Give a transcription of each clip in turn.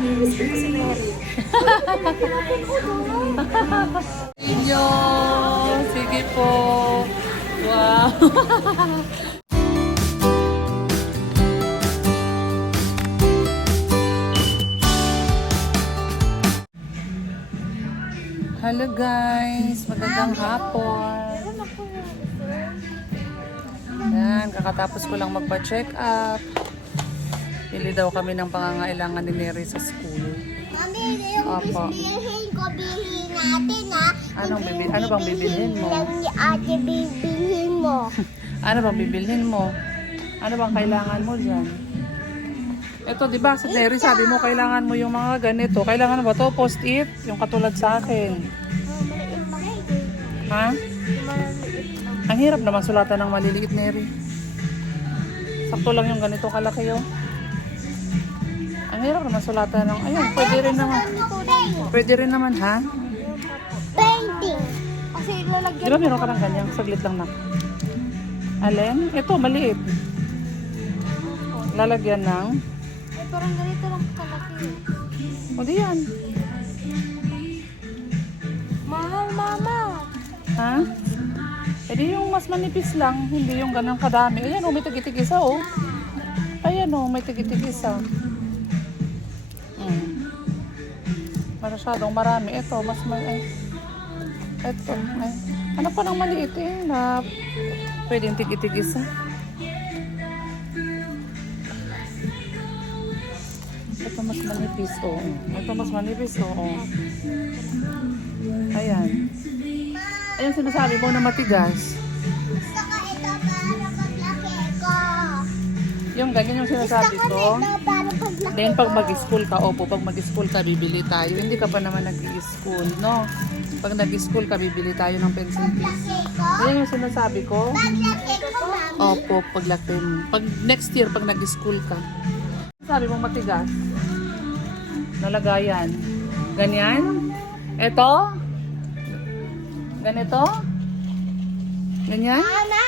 Miss ko si Mary. Inyo! Sige po! Wow! Hello guys! Magandang hapon! Yan, kakatapos ko lang magpa-check up. Pili daw kami ng pangangailangan ni Mary sa school. Mami, yung bibilihin ko, bilhin natin ha. Ano bang bibilhin mo? Lang ni ate bibilhin mo. Ano bang bibilhin mo? Ano bang kailangan mo dyan? Ito, di ba, sa Mary, sabi mo kailangan mo yung mga ganito. Kailangan mo ba to? Post-it? Yung katulad sa akin. Ha? Ang hirap naman sulatan ng maliliit, Mary. Sakto lang yung ganito kalaki, oh. Ang hirap naman sulatan ng... Ayun, pwede rin naman. Pwede rin naman, ha? Painting. Kasi ilalagyan. Di ba meron ka ng ganyan? Saglit lang na. Alin? Ito, maliit. Lalagyan ng... Ay, parang ganito lang kalaki. O di yan. Mahal, mama. Ha? E di yung mas manipis lang, hindi yung ganun kadami. Ayan o, may tigitig isa o. Ayan o, may tigitig isa. Masyadong marami. Ito, mas may... Ito, ay. Ano pa ng maliit eh, na pwedeng tigitig isa. Ito mas manipis o. Ito mas manipis o. Ayan. Ayan sinasabi mo na matigas. Gusto ko ito para paglaki ko. Yung ganyan yung sinasabi ko. Ito para paglaki Then pag mag-school ka, opo, pag mag-school ka, bibili tayo. Hindi ka pa naman nag-school, no? Pag nag-school ka, bibili tayo ng pencil case. Ayan yung sinasabi ko. Paglaki ko, mami. Opo, paglaki mo. Pag next year, pag nag-school ka. Sabi mo matigas. Nalagayan. Ganyan. Ito. Ganito. Ganyan. Mama.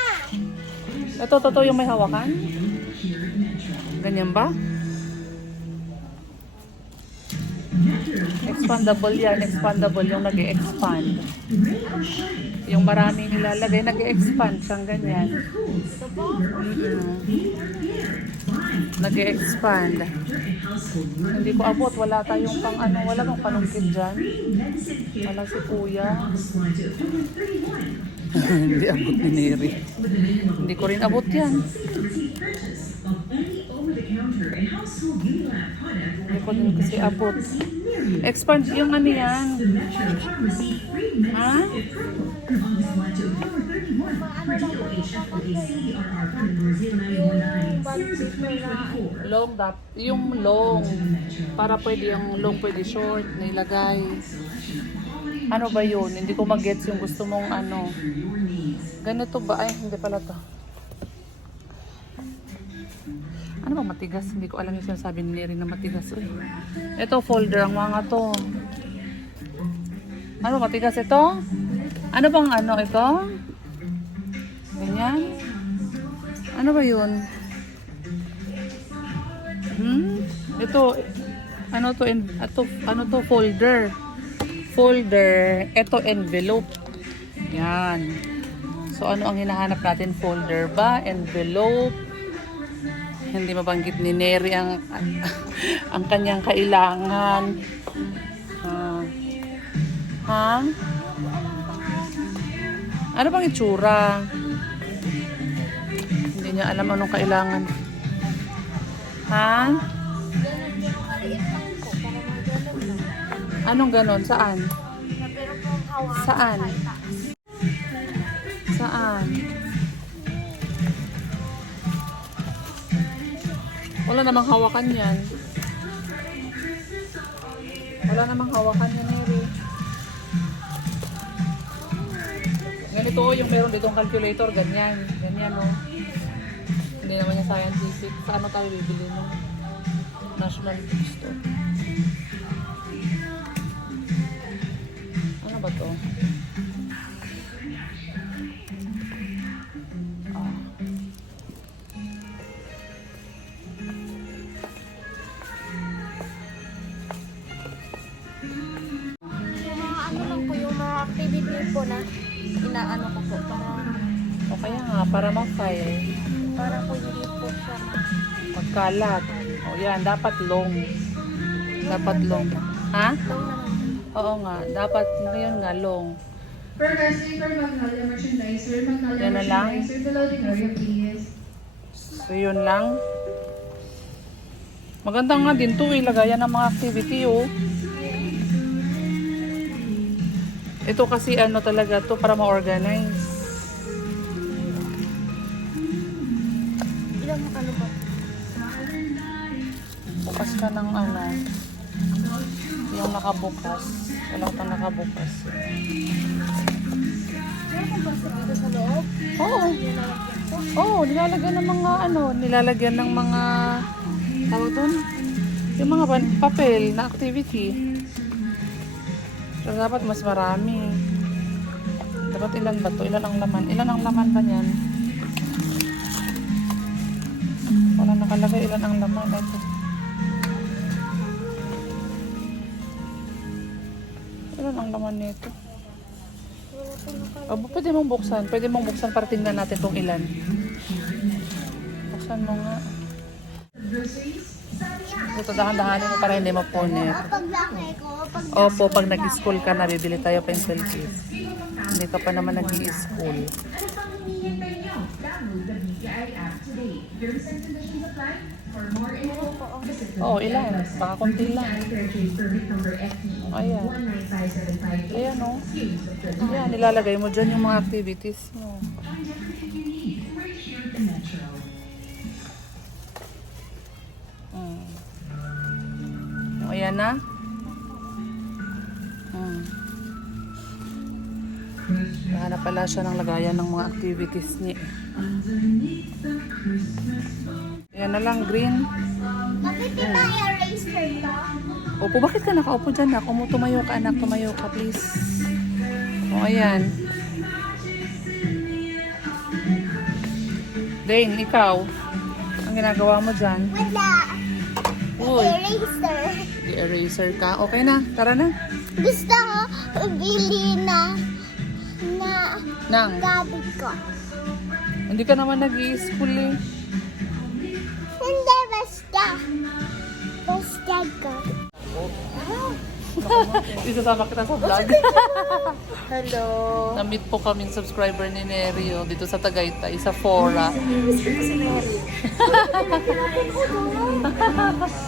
Ito, totoo yung may hawakan. Ganyan ba? Expandable yan. Expandable yung nag-e-expand. Yung maraming nilalagay, nag-e-expand siyang ganyan. Nag-e-expand. Hindi ko abot. Wala tayong pang ano. Wala bang panungkit dyan. Wala si kuya. Hindi abot ni Neri. Hindi ko rin abot yan. Hindi ko din kasi abot. Expand yung ano yan. Ha? Long dap. Yung long. Para pwede yung long, pwede short. Nailagay. Ano ba yun? Hindi ko mag-gets yung gusto mong ano. Ganito ba? Ay, hindi pala to. Ano bang matigas? Hindi ko alam yung sinasabi ni Neri na matigas. Uy. Ito, folder ang mga to. Ano matigas ito? Ano bang ano ito? Ganyan? Ano ba yun? Ito, ano to? Ano to? Folder. Folder. Ito, envelope. Yan. So, ano ang hinahanap natin? Folder ba? Envelope? Hindi mabanggit ni Neri ang kanyang kailangan. Ha? Ano bang itsura? Hindi niya alam anong kailangan. Ha? Anong ganon? Saan? Saan? Saan? Wala namang hawakan yan. Wala namang hawakan yan, Mary. Ganito yung meron ditong calculator, ganyan. Ganyan, no? Hindi naman yung scientific. Saan tayo bibili ng National Bookstore? Ano ba to? yun po na inaano ko po O kaya nga, para ma-file. para po hindi po siya Magkalat. O yan, dapat long. Dapat long. Ha? long naman. Oo nga, dapat ngayon nga long. For Magnolia Merchandiser, Magnolia Yan na lang? Merchandiser, the loading area please. So yun lang. Maganda nga din to lagayan ng mga activity oh. Ito kasi ano talaga to para ma-organize. Ilang ano ba? Bukas ka ng ano. Yung nakabukas. Wala kang nakabukas. Meron po ba sa dito sa loob? Oo. Oo, nilalagyan ng mga ano, nilalagyan ng mga tawag doon? Yung mga papel na activity. So, dapat mas marami. Dapat ilan ba to? Ilan ang laman? Ilan ang laman ba niyan? Wala nakalagay ilan ang laman. Ito. Ilan ang laman nito? Pwede mong buksan. Pwede mong buksan para tingnan natin kung ilan. Buksan mo nga. Ito, dahan-dahanin mo para hindi mapunit. Pag laki ko, pag Opo, pag nag-school ka na, bibili tayo pencil case. Hindi ka pa naman nag-i-school. Ano pang hinihintay nyo? Download the BPI app today. Terms and conditions apply. For more info, visit the Oo, BPI ilan? website. Baka konti lang. BPI purchase permit number FTE Ayan. 195758. Ayan o. Series of 20. Ayan, nilalagay mo dyan yung mga activities mo. Find everything you need right here at the Metro. O, ayan na. Hanap pala siya ng lagayan ng mga activities niya. Ayan na lang, green. bakit ina-eraser ka? Opo, bakit ka nakaupo dyan na? Kung tumayo ka, anak, tumayo ka, please. O, ayan. Dane, ikaw. Ang ginagawa mo dyan? Wala. Uy, Eraser. i-eraser ka. Okay na, tara na. Gusto ko bili na Nang, gamit ko. hindi ka naman nag-i-school eh. Hindi, basta. Basta ko. Isasama kita sa vlog. Hello. Na-meet po kaming subscriber ni Nerio dito sa Tagaytay, sa Fora.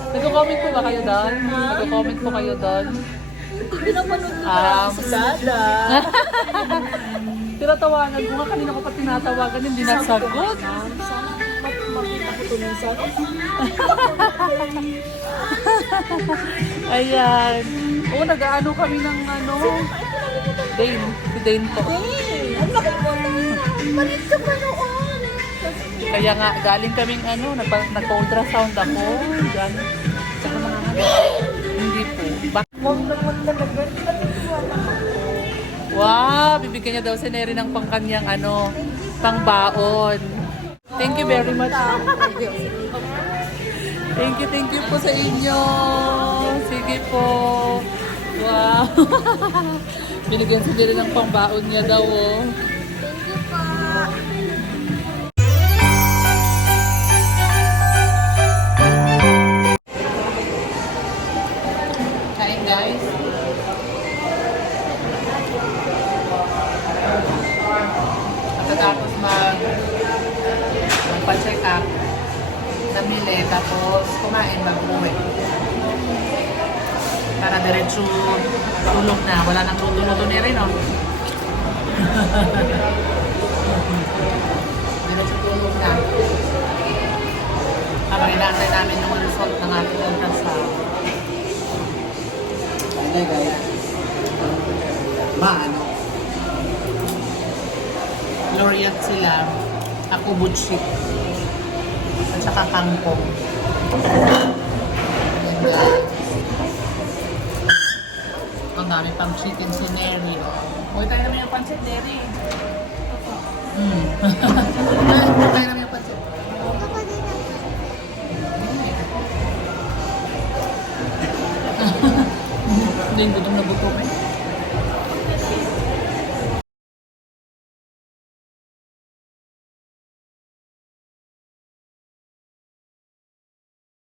Nag-comment po ba kayo doon? Nag-comment po kayo doon? Pinapanood ko si Dada. Tinatawagan ko nga, kanina ko pa tinatawagan, hindi nasagot. Makita ko tumisan. Ayan. Oo, nag-aano kami ng ano. Dane. Si Dane po. Ang laki mo na. Malit ka pa noon. Kaya nga, galing kaming ano, nag-ultrasound ako. Diyan. Tsaka mga ano. Hindi po. Huwag naman talaga. Wow, bibigyan niya daw si Neri ng pangkanyang ano, pangbaon. Thank you very much. Thank you po sa inyo. Sige po. Wow. Binigyan si Neri ng pangbaon niya daw oh. Thank you po. Kain guys. Pagkatapos magpa-check up, namili, tapos kumain mag-uwi. Para diretso tulog na. Wala nang luto-luto ni rin, no? Diretso tulog na. Habang inaantay namin yung result ng ating ultrasound. Ano guys? Maano? Laureate sila. Ako butchik. At saka kangkong. Ang dami pang chicken si Neri. Huwag tayo naman yung pancit, Neri. Huwag tayo naman yung pancit. Kapatid na. Hindi, gutom na gutom eh.